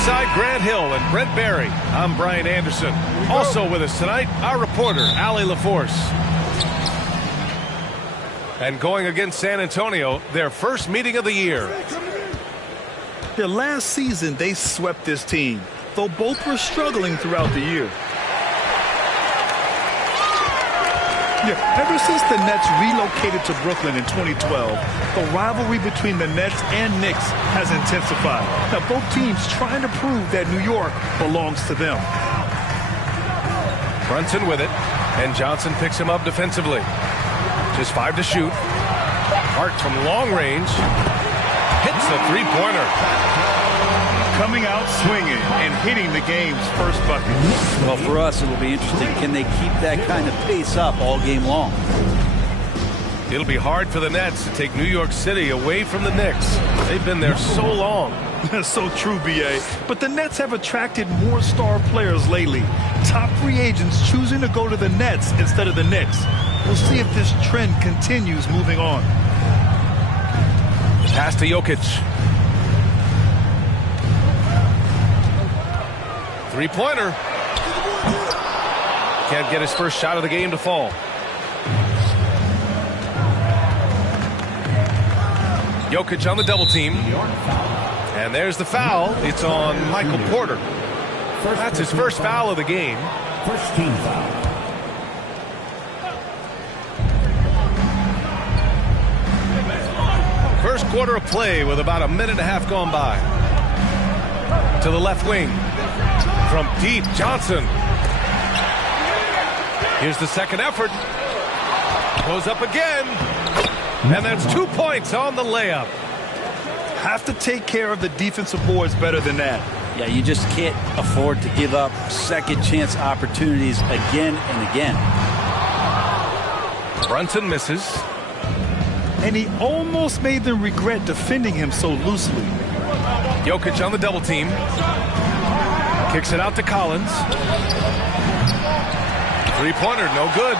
Alongside Grant Hill and Brent Barry, I'm Brian Anderson. Also with us tonight, our reporter, Allie LaForce. And going against San Antonio, their first meeting of the year. Yeah, last season, they swept this team, though both were struggling throughout the year. Yeah, ever since the Nets relocated to Brooklyn in 2012, the rivalry between the Nets and Knicks has intensified. Now, both teams trying to prove that New York belongs to them. Brunson with it, and Johnson picks him up defensively. Just 5 to shoot. Hart from long range hits the three-pointer. Coming out swinging and hitting the game's first bucket. Well, for us, it'll be interesting. Can they keep that kind of pace up all game long? It'll be hard for the Nets to take New York City away from the Knicks. They've been there so long. That's so true, B.A. But the Nets have attracted more star players lately. Top free agents choosing to go to the Nets instead of the Knicks. We'll see if this trend continues moving on. Pass to Jokic. Three-pointer. Can't get his first shot of the game to fall. Jokic on the double team. And there's the foul. It's on Michael Porter. That's his first foul of the game. First team foul. First quarter of play with about a minute and a half gone by. To the left wing. From deep, Johnson. Here's the second effort. Goes up again. And that's 2 points on the layup. Have to take care of the defensive boards better than that. Yeah, you just can't afford to give up second chance opportunities again and again. Brunson misses. And he almost made them regret defending him so loosely. Jokic on the double team. Kicks it out to Collins. Three-pointer, no good.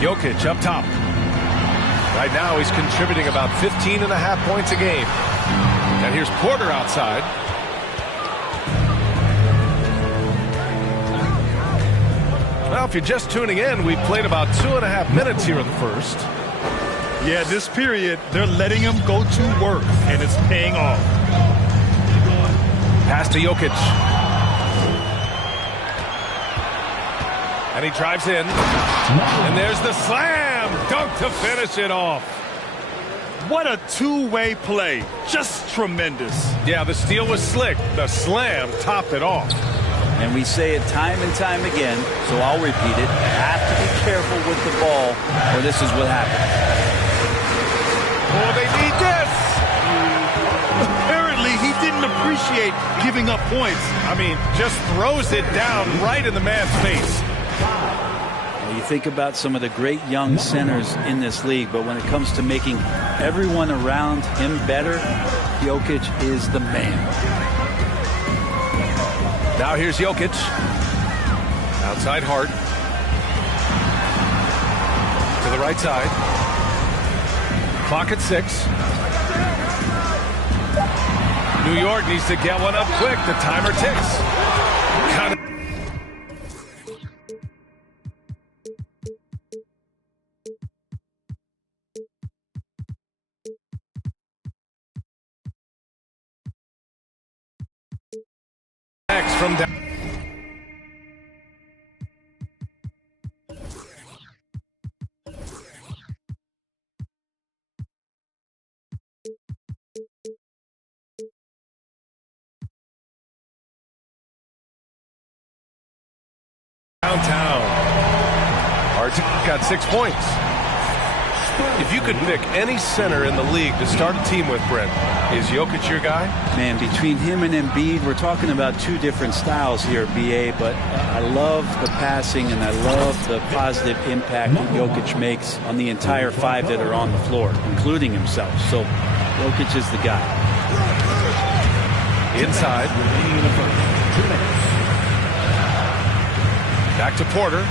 Jokic up top. Right now he's contributing about 15.5 points a game. And here's Porter outside. Well, if you're just tuning in, we've played about 2.5 minutes here in the first. Yeah, this period, they're letting him go to work, and it's paying off. Pass to Jokic. And he drives in. And there's the slam dunk to finish it off. What a two-way play. Just tremendous. Yeah, the steal was slick. The slam topped it off. And we say it time and time again, so I'll repeat it. Have to be careful with the ball, or this is what happens. Oh, they need this. Apparently, he didn't appreciate giving up points. I mean, just throws it down right in the man's face. You think about some of the great young centers in this league, but when it comes to making everyone around him better, Jokic is the man. Now here's Jokic. Outside Hart. To the right side. Clock at 6. New York needs to get one up quick. The timer ticks. Next from down. Downtown. Hart got 6 points. If you could pick any center in the league to start a team with, Brent, is Jokic your guy? Man, between him and Embiid, we're talking about two different styles here, BA, but I love the passing and I love the positive impact that Jokic makes on the entire 5 that are on the floor, including himself. So Jokic is the guy. Inside. Back to Porter.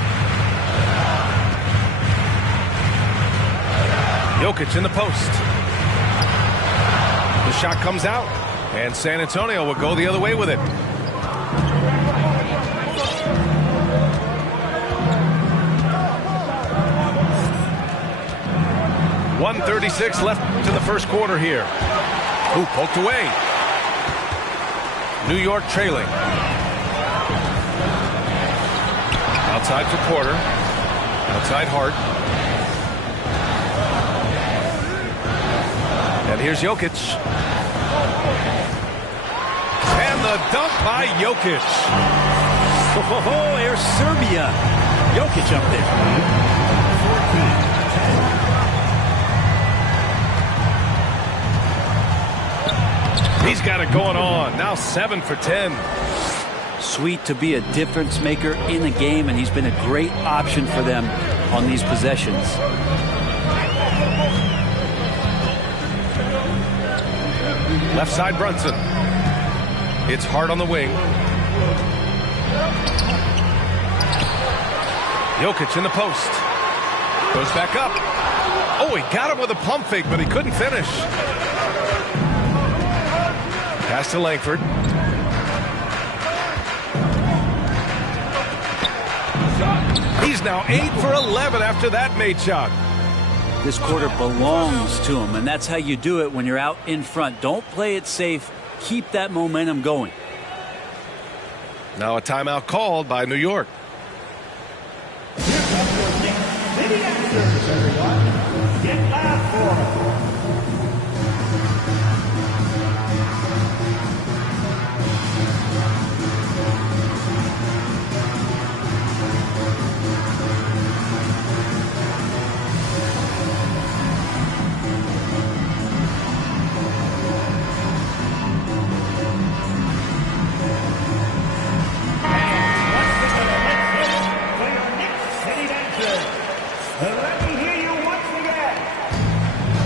Jokic in the post. The shot comes out, and San Antonio will go the other way with it. .136 left to the first quarter here. Ooh, poked away. New York trailing. Outside for Porter. Outside Hart. And here's Jokic. And the dunk by Jokic. Oh, here's Serbia. Jokic up there. He's got it going on. Now 7 for 10. Sweet to be a difference maker in the game, and he's been a great option for them on these possessions. Left side Brunson. It's Hart on the wing. Jokic in the post. Goes back up. Oh, he got him with a pump fake, but he couldn't finish. Pass to Langford. He's now 8 for 11 after that made shot. This quarter belongs to him, and that's how you do it when you're out in front. Don't play it safe. Keep that momentum going. Now a timeout called by New York.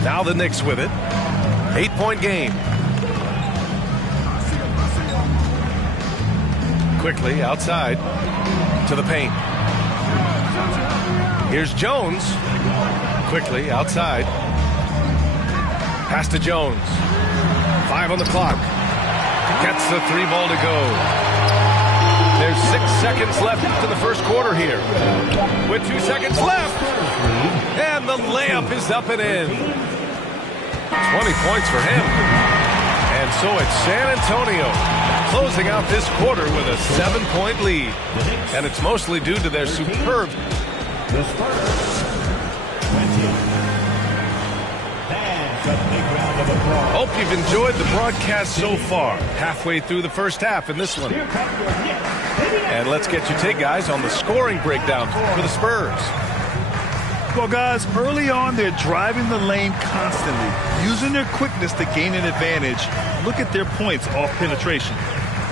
Now the Knicks with it. 8-point game. Quickly outside to the paint. Here's Jones. Quickly outside. Pass to Jones. 5 on the clock. Gets the 3 ball to go. There's 6 seconds left to the first quarter here. With 2 seconds left. And the layup is up and in. 20 points for him. And so it's San Antonio closing out this quarter with a 7-point lead. And it's mostly due to their superb. Hope you've enjoyed the broadcast so far. Halfway through the first half in this one. And let's get your take, guys, on the scoring breakdown for the Spurs. Well, guys, early on, they're driving the lane constantly, using their quickness to gain an advantage. Look at their points off penetration.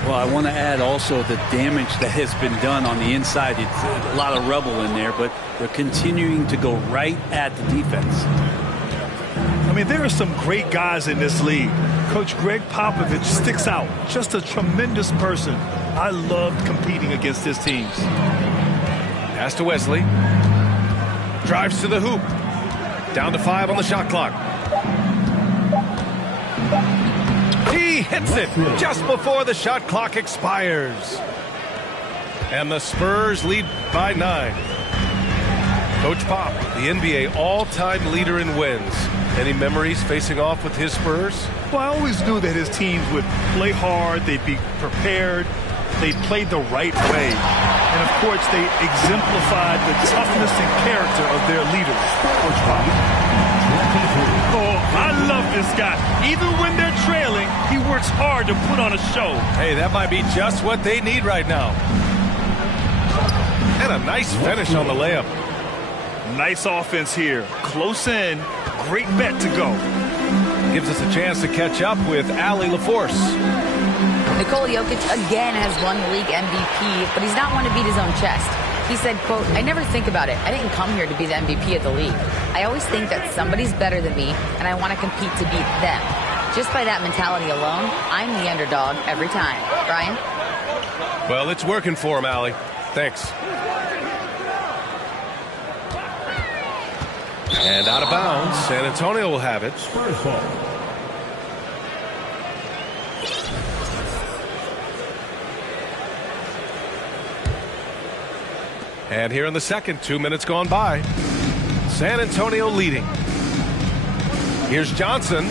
Well, I want to add also the damage that has been done on the inside. It's a lot of rubble in there, but they're continuing to go right at the defense. I mean, there are some great guys in this league. Coach Greg Popovich sticks out. Just a tremendous person. I loved competing against his teams. Pass to Wesley. Drives to the hoop. Down to 5 on the shot clock. He hits it just before the shot clock expires. And the Spurs lead by 9. Coach Pop, the NBA all-time leader in wins. Any memories facing off with his Spurs? Well, I always knew that his teams would play hard, they'd be prepared, they played the right way. And, of course, they exemplified the toughness and character of their leaders, Coach Pop. Oh, I love this guy. Even when they're trailing, he works hard to put on a show. Hey, that might be just what they need right now. And a nice finish on the layup. Nice offense here. Close in. Great bet to go. Gives us a chance to catch up with Allie LaForce. Nikola Jokic again has won the league MVP, but he's not one to beat his own chest. He said, quote, "I never think about it. I didn't come here to be the MVP of the league. I always think that somebody's better than me, and I want to compete to beat them. Just by that mentality alone, I'm the underdog every time." Brian? Well, it's working for him, Allie. Thanks. And out of bounds, San Antonio will have it. And here in the second, 2 minutes gone by. San Antonio leading. Here's Johnson.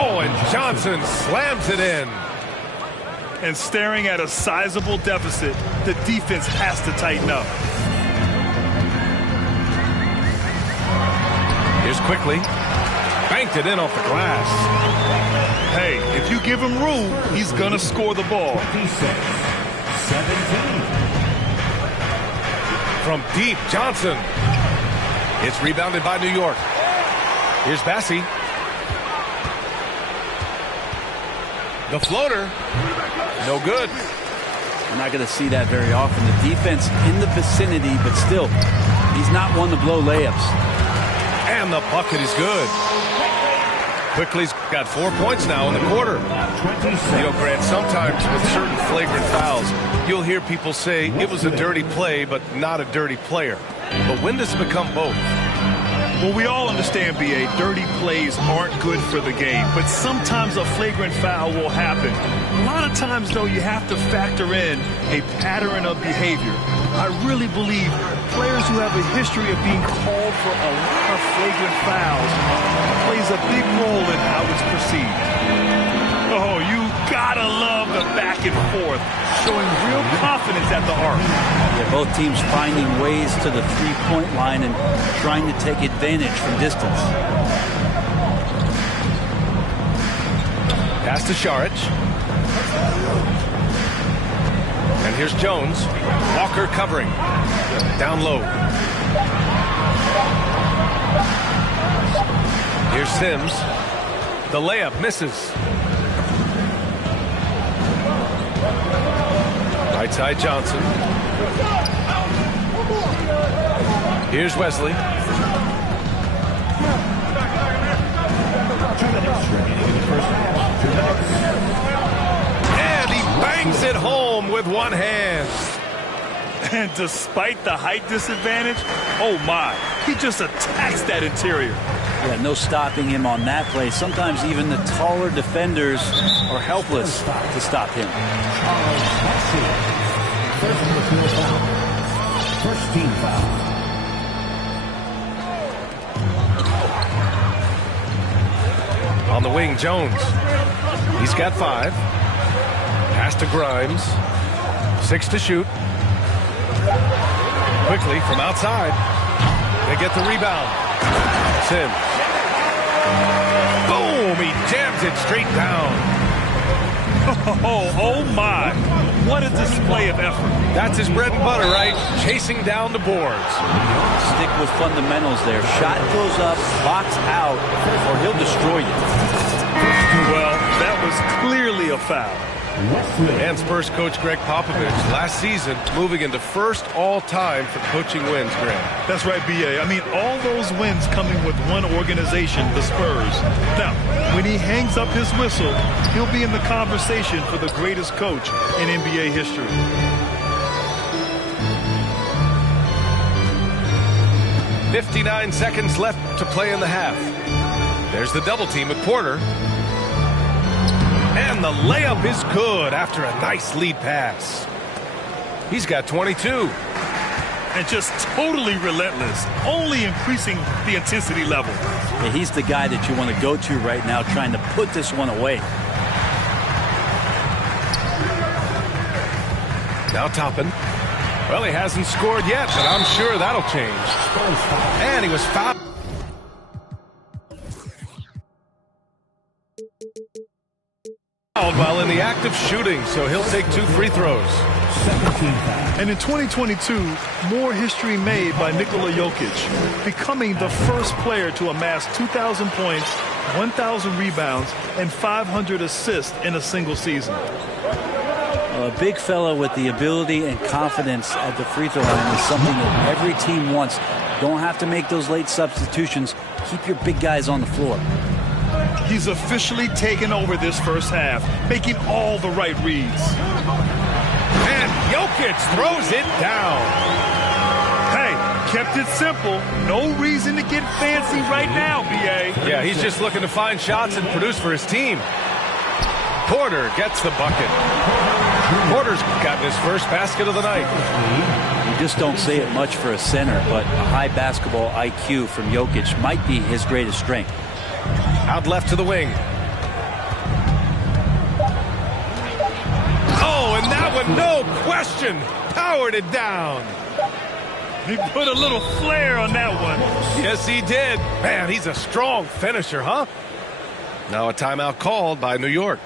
Oh, and Johnson slams it in. And staring at a sizable deficit, the defense has to tighten up. Here's Quickly. Banked it in off the glass. Hey, if you give him room, he's going to score the ball. 17. From deep, Johnson. It's rebounded by New York. Here's Bassi. The floater. No good. We're not going to see that very often. The defense in the vicinity, but still, he's not one to blow layups. And the bucket is good. Quickly's got 4 points now in the quarter. You know, Grant, sometimes with certain flagrant fouls, you'll hear people say it was a dirty play, but not a dirty player. But when does it become both? Well, we all understand, B.A., dirty plays aren't good for the game, but sometimes a flagrant foul will happen. A lot of times, though, you have to factor in a pattern of behavior. I really believe players who have a history of being called for a lot of flagrant fouls plays a big role in how it's perceived. Oh, you gotta love the back and forth, showing real confidence at the arc. Yeah, both teams finding ways to the three-point line and trying to take advantage from distance. Pass to Šarić. And here's Jones. Walker covering. Down low. Here's Sims. The layup misses. Right side Johnson. Here's Wesley. And he bangs it home with one hand. And despite the height disadvantage, oh my, he just attacks that interior. Yeah, no stopping him on that play. Sometimes even the taller defenders are helpless to stop him. First team foul. On the wing, Jones. He's got 5. Pass to Grimes. 6 to shoot. Quickly from outside. They get the rebound. Sims. Boom! He jams it straight down. Oh my. What a display of effort. That's his bread and butter, right? Chasing down the boards. Stick with fundamentals there. Shot goes up, box out, or he'll destroy you. Well, that was clearly a foul. And Spurs coach Greg Popovich last season moving into first all-time for coaching wins, Grant. That's right, B.A. I mean, all those wins coming with one organization, the Spurs. Now, when he hangs up his whistle, he'll be in the conversation for the greatest coach in NBA history. .59 seconds left to play in the half. There's the double team with Porter. And the layup is good after a nice lead pass. He's got 22. And just totally relentless, only increasing the intensity level. Yeah, he's the guy that you want to go to right now, trying to put this one away. Now Toppin. Well, he hasn't scored yet, but I'm sure that'll change. And he was fouled. While in the act of shooting, so he'll take 2 free throws. And in 2022, more history made by Nikola Jokic, becoming the first player to amass 2,000 points, 1,000 rebounds, and 500 assists in a single season. A big fella with the ability and confidence at the free throw line is something that every team wants. Don't have to make those late substitutions. Keep your big guys on the floor. He's officially taken over this first half, making all the right reads. And Jokic throws it down. Hey, kept it simple. No reason to get fancy right now, B.A. Yeah, he's just looking to find shots and produce for his team. Porter gets the bucket. Porter's gotten his first basket of the night. You just don't say it much for a center, but a high basketball IQ from Jokic might be his greatest strength. Out left to the wing. Oh, and that one, no question, powered it down. He put a little flair on that one. Yes, he did. Man, he's a strong finisher, huh? Now a timeout called by New York.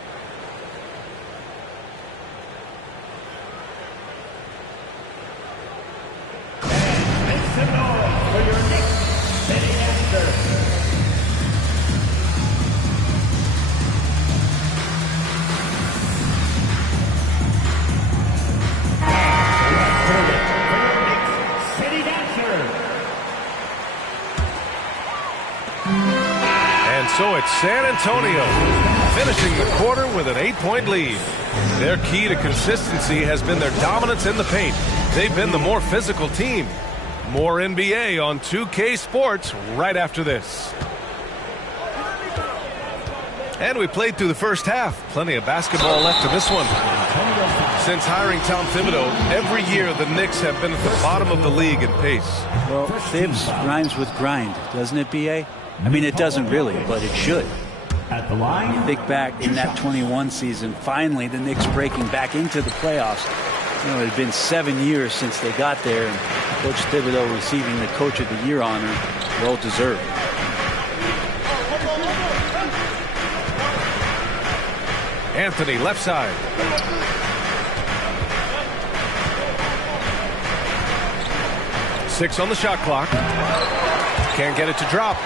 So it's San Antonio finishing the quarter with an 8-point lead. Their key to consistency has been their dominance in the paint. They've been the more physical team. More NBA on 2K Sports right after this. And we played through the first half. Plenty of basketball left in this one. Since hiring Tom Thibodeau, every year the Knicks have been at the bottom of the league in pace. Well, Thibs rhymes with grind, doesn't it, B.A.? I mean, it doesn't really, but it should. At the line, you think back in that 21 season, finally the Knicks breaking back into the playoffs. You know, it had been 7 years since they got there, and Coach Thibodeau receiving the Coach of the Year honor, well deserved. Anthony, left side. Six on the shot clock. Can't get it to drop.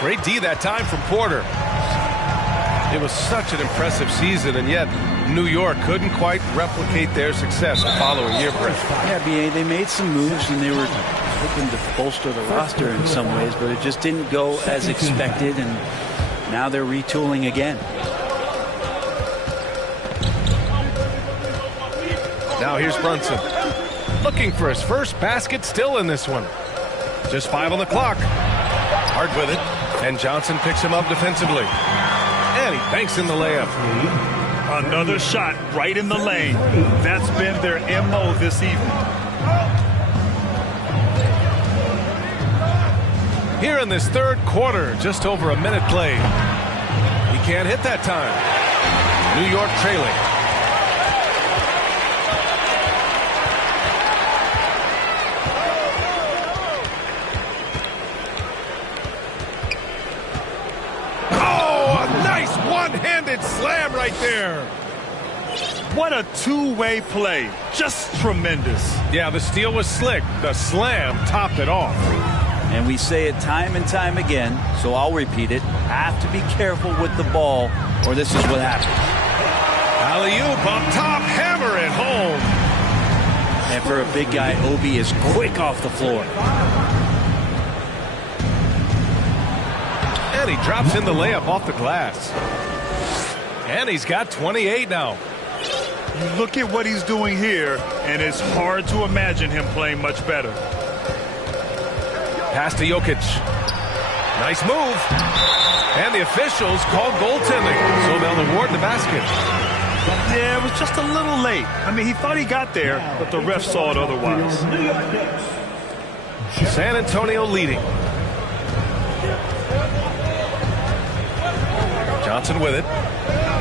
Great D that time from Porter. It was such an impressive season, and yet New York couldn't quite replicate their success the following year, Brett. Yeah, B.A., they made some moves, and they were looking to bolster the roster in some ways, but it just didn't go as expected, and now they're retooling again. Now here's Brunson. Looking for his first basket, still in this one. Just 5 on the clock. Hard with it. And Johnson picks him up defensively. And he banks in the layup. Another shot right in the lane. That's been their MO this evening. Here in this third quarter, just over a minute played. He can't hit that time. New York trailing. One-handed slam right there. What a two-way play. Just tremendous. Yeah, the steal was slick. The slam topped it off. And we say it time and time again, so I'll repeat it. Have to be careful with the ball, or this is what happens. Alley-oop up top, hammer it home. And for a big guy, Obi is quick off the floor. And he drops in the layup off the glass. And he's got 28 now. You look at what he's doing here, and it's hard to imagine him playing much better. Pass to Jokic. Nice move. And the officials called goaltending, so they'll award the basket. Yeah, it was just a little late. I mean, he thought he got there, but the ref saw it otherwise. San Antonio leading. Johnson with it.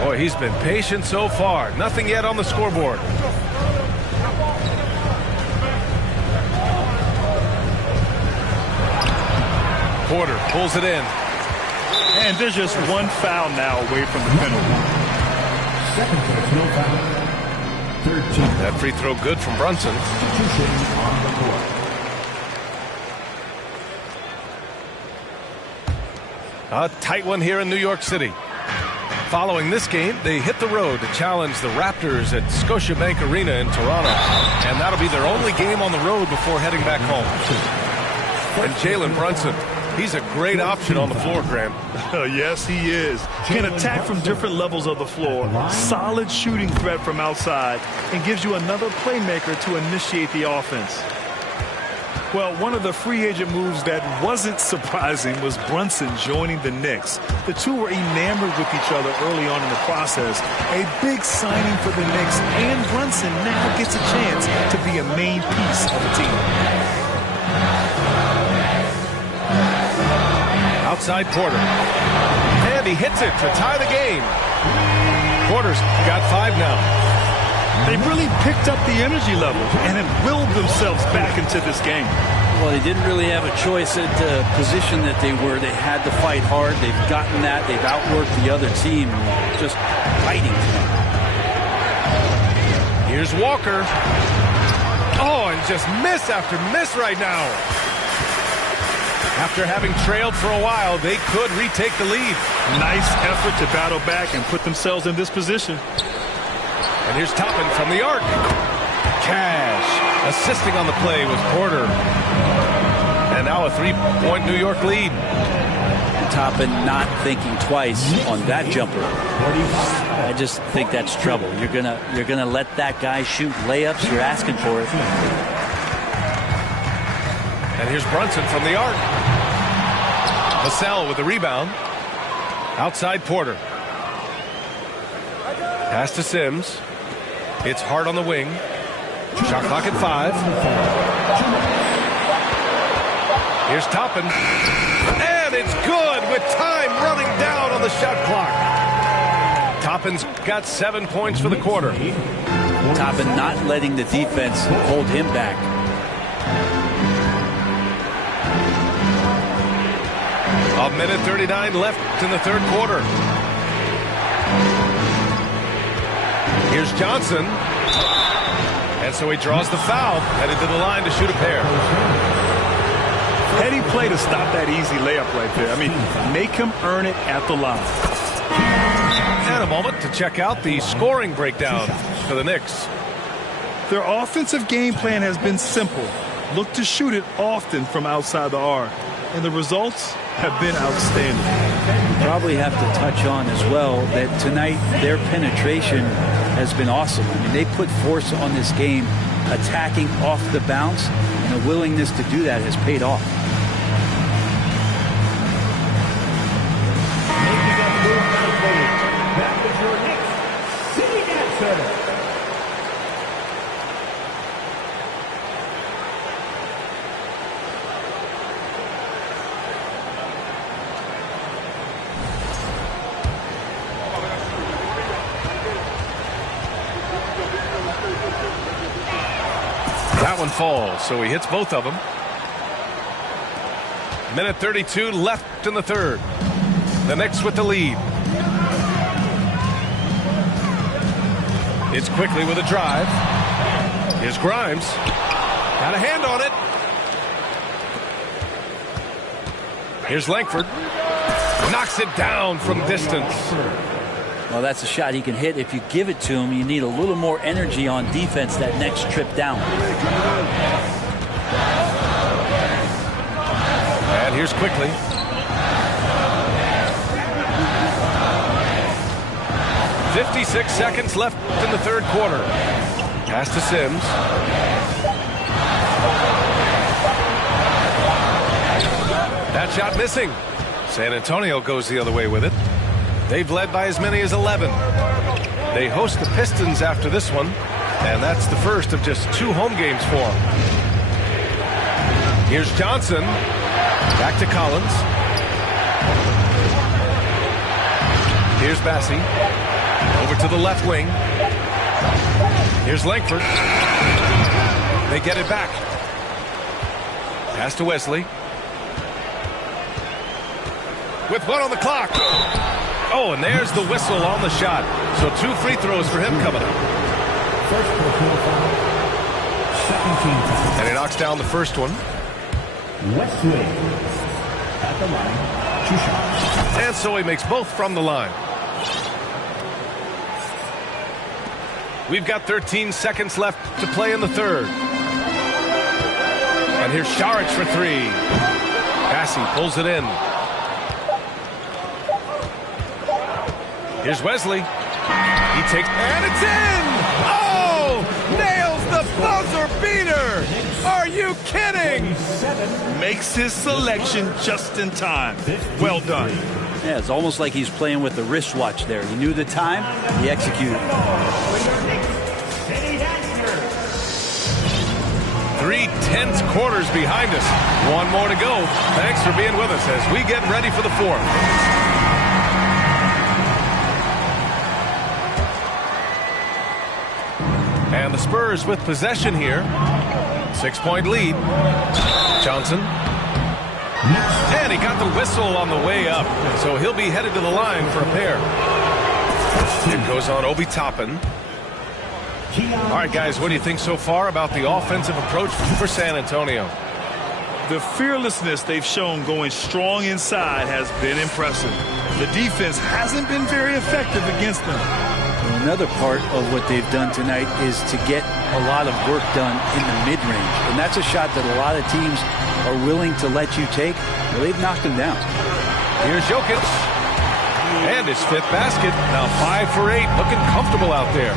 Boy, he's been patient so far. Nothing yet on the scoreboard. Porter pulls it in. And there's just one foul now away from the penalty. Second personal foul. Third team. That free throw good from Brunson. On the court. A tight one here in New York City. Following this game, they hit the road to challenge the Raptors at Scotiabank Arena in Toronto. And that'll be their only game on the road before heading back home. And Jalen Brunson, he's a great option on the floor, Graham. Yes, he is. Can attack from different levels of the floor. Solid shooting threat from outside. And gives you another playmaker to initiate the offense. Well, one of the free agent moves that wasn't surprising was Brunson joining the Knicks. The two were enamored with each other early on in the process. A big signing for the Knicks, and Brunson now gets a chance to be a main piece of the team. Outside Porter. And he hits it to tie the game. Porter's got 5 now. They really picked up the energy level and have willed themselves back into this game. Well, they didn't really have a choice at the position that they were. They had to fight hard. They've gotten that. They've outworked the other team. Just fighting. Here's Walker. Oh, and just miss after miss right now. After having trailed for a while, they could retake the lead. Nice effort to battle back and put themselves in this position. And here's Toppin from the arc. Cash assisting on the play with Porter. And now a 3-point New York lead. Toppin not thinking twice on that jumper. I just think that's trouble. You're gonna let that guy shoot layups. You're asking for it. And here's Brunson from the arc. Vassell with the rebound. Outside Porter. Pass to Sims. It's Hart on the wing. Shot clock at 5. Here's Toppin. And it's good with time running down on the shot clock. Toppin's got 7 points for the quarter. Toppin not letting the defense hold him back. A minute 39 left in the third quarter. Here's Johnson. And so he draws the foul, headed to the line to shoot a pair. Heady play to stop that easy layup right there. I mean, make him earn it at the line. And a moment to check out the scoring breakdown for the Knicks. Their offensive game plan has been simple. Look to shoot it often from outside the arc. And the results have been outstanding. Probably have to touch on as well that tonight their penetration has been awesome. I mean, they put force on this game, attacking off the bounce, and the willingness to do that has paid off. Back with your Knicks City Answer. That one falls, so he hits both of them. Minute 32 left in the third. The Knicks with the lead. It's quickly with a drive. Here's Grimes. Got a hand on it. Here's Langford. Knocks it down from distance. Well, that's a shot he can hit. If you give it to him, you need a little more energy on defense that next trip down. And here's quickly. .56 seconds left in the third quarter. Pass to Sims. That shot missing. San Antonio goes the other way with it. They've led by as many as 11. They host the Pistons after this one, and that's the first of just 2 home games for them. Here's Johnson. Back to Collins. Here's Bassey. Over to the left wing. Here's Langford. They get it back. Pass to Wesley. With 1 on the clock. Oh, and there's the whistle on the shot. So 2 free throws for him coming up. First personal foul. Second team foul. And he knocks down the first one. Wesley at the line. 2 shots. And so he makes both from the line. We've got 13 seconds left to play in the third. And here's Saric for 3. Bassey pulls it in. Here's Wesley. He takes, and it's in! Oh! Nails the buzzer beater! Are you you kidding? Makes his selection just in time. Well done. Yeah, it's almost like he's playing with the wristwatch there. He knew the time, he executed. 3 tense quarters behind us. One more to go. Thanks for being with us as we get ready for the fourth. And the Spurs with possession here. 6-point lead. Johnson. And he got the whistle on the way up. So he'll be headed to the line for a pair. It goes on Obi Toppin. All right, guys, what do you think so far about the offensive approach for San Antonio? The fearlessness they've shown going strong inside has been impressive. The defense hasn't been very effective against them. Another part of what they've done tonight is to get a lot of work done in the mid-range. And that's a shot that a lot of teams are willing to let you take. Well, they've knocked them down. Here's Jokic. And his 5th basket. Now 5 for 8. Looking comfortable out there.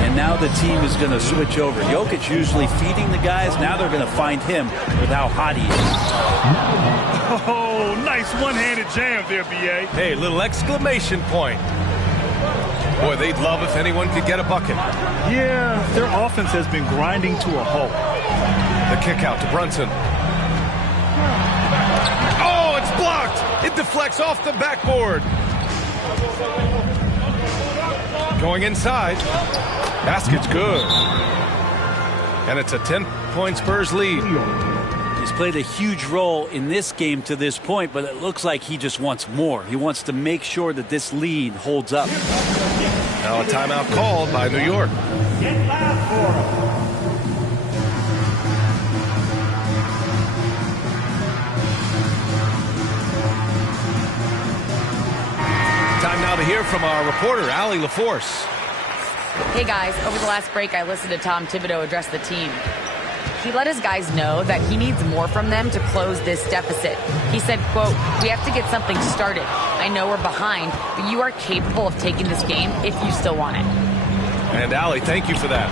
And now the team is going to switch over. Jokic usually feeding the guys. Now they're going to find him with how hot he is. Oh, nice one-handed jam there, B.A. Hey, little exclamation point. Boy, they'd love if anyone could get a bucket. Yeah, their offense has been grinding to a halt. The kick out to Brunson. Oh, it's blocked. It deflects off the backboard. Going inside. Basket's good. And it's a 10-point Spurs lead. He's played a huge role in this game to this point, but it looks like he just wants more. He wants to make sure that this lead holds up. Now a timeout called by New York. Time now to hear from our reporter, Allie LaForce. Hey guys, over the last break I listened to Tom Thibodeau address the team. He let his guys know that he needs more from them to close this deficit. He said, quote, "We have to get something started. I know we're behind, but you are capable of taking this game if you still want it." And Allie, thank you for that.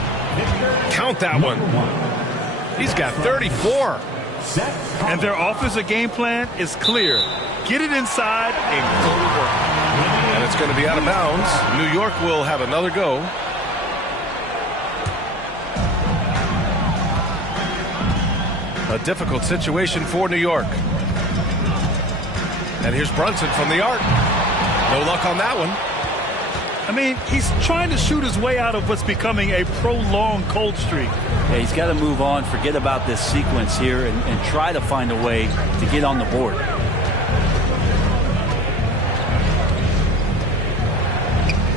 Count that one. He's got 34. And their offensive game plan is clear. Get it inside and go to work. And it's going to be out of bounds. New York will have another go. A difficult situation for New York. And here's Brunson from the arc. No luck on that one. I mean, he's trying to shoot his way out of what's becoming a prolonged cold streak. Yeah, he's got to move on, forget about this sequence here, and try to find a way to get on the board.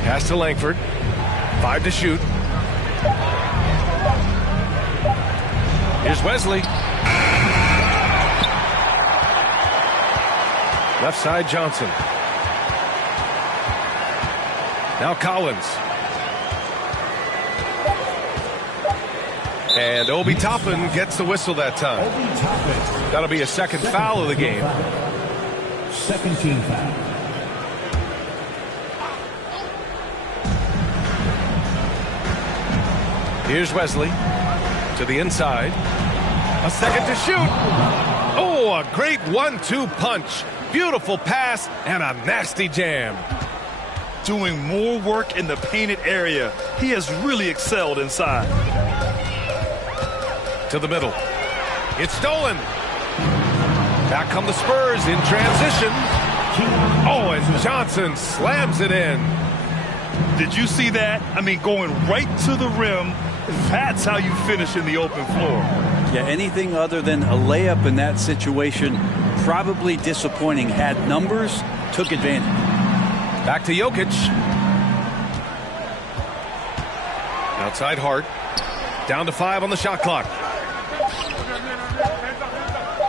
Pass to Langford. 5 to shoot. Here's Wesley. Left side, Johnson. Now Collins. And Obi Toppin gets the whistle that time. That'll be a second foul of the game. Second team foul. Here's Wesley to the inside. A second to shoot. Oh, a great 1-2 punch. Beautiful pass and a nasty jam. Doing more work in the painted area. He has really excelled inside. To the middle. It's stolen. Back come the Spurs in transition. Oh, and Johnson slams it in. Did you see that? I mean, going right to the rim. That's how you finish in the open floor. Yeah, anything other than a layup in that situation, probably disappointing. Had numbers, took advantage. Back to Jokic. Outside Hart. Down to 5 on the shot clock.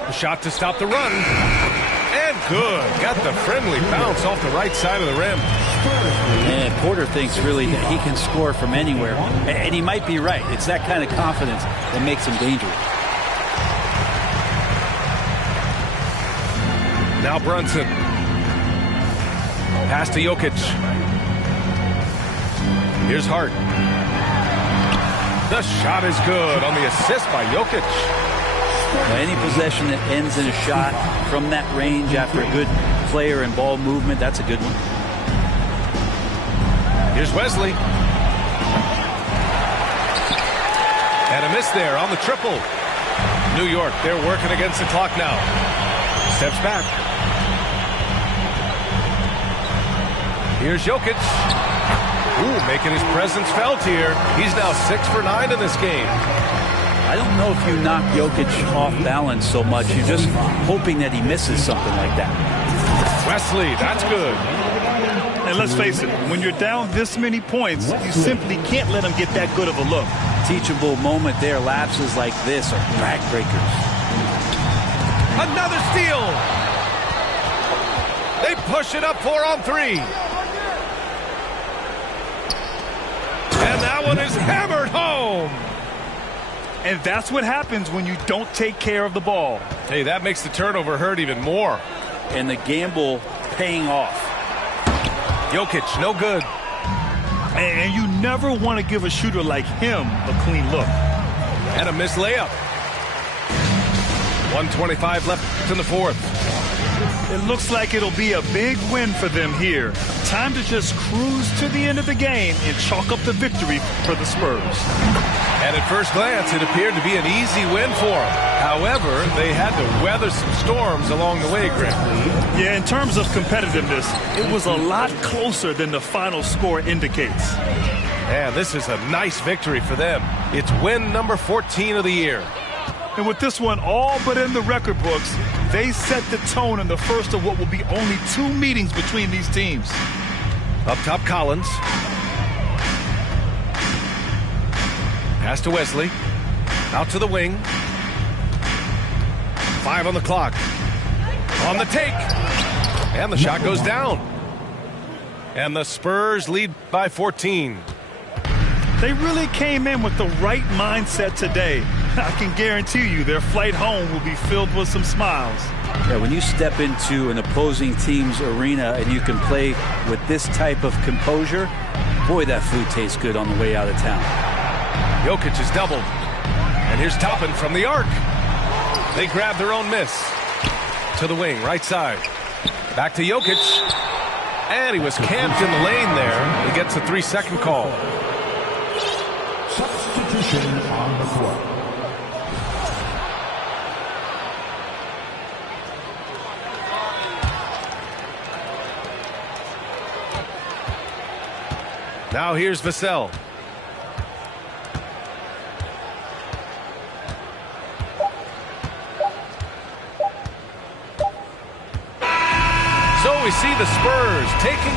The shot to stop the run. And good. Got the friendly bounce off the right side of the rim. And Porter thinks really that he can score from anywhere. And he might be right. It's that kind of confidence that makes him dangerous. Now Brunson. Pass to Jokic. Here's Hart. The shot is good on the assist by Jokic. Now, any possession that ends in a shot from that range after a good player and ball movement, that's a good one. Here's Wesley. And a miss there on the triple. New York, they're working against the clock now. Steps back. Here's Jokic. Ooh, making his presence felt here. He's now 6 for 9 in this game. I don't know if you knock Jokic off balance so much. You're just hoping that he misses something like that. Wesley, that's good. And let's face it, when you're down this many points, you simply can't let him get that good of a look. Teachable moment there. Lapses like this are backbreakers. Another steal. They push it up 4 on 3. And that one is hammered home. And that's what happens when you don't take care of the ball. Hey, that makes the turnover hurt even more. And the gamble paying off. Jokic, no good. And you never want to give a shooter like him a clean look. And a missed layup. 1:25 left in the fourth. It looks like it'll be a big win for them here. Time to just cruise to the end of the game and chalk up the victory for the Spurs. And at first glance, it appeared to be an easy win for them. However, they had to weather some storms along the way, Greg. Yeah, in terms of competitiveness, it was a lot closer than the final score indicates. And this is a nice victory for them. It's win number 14 of the year. And with this one all but in the record books, they set the tone in the first of what will be only 2 meetings between these teams. Up top, Collins. Pass to Wesley. Out to the wing. 5 on the clock. On the take. And the shot goes down. And the Spurs lead by 14. They really came in with the right mindset today. I can guarantee you their flight home will be filled with some smiles. Yeah, when you step into an opposing team's arena and you can play with this type of composure, boy, that food tastes good on the way out of town. Jokic is doubled. And here's Toppin from the arc. They grab their own miss. To the wing, right side. Back to Jokic. And he was camped in the lane there. He gets a 3-second call. Substitution on the court. Now here's Vassell. So we see the Spurs taking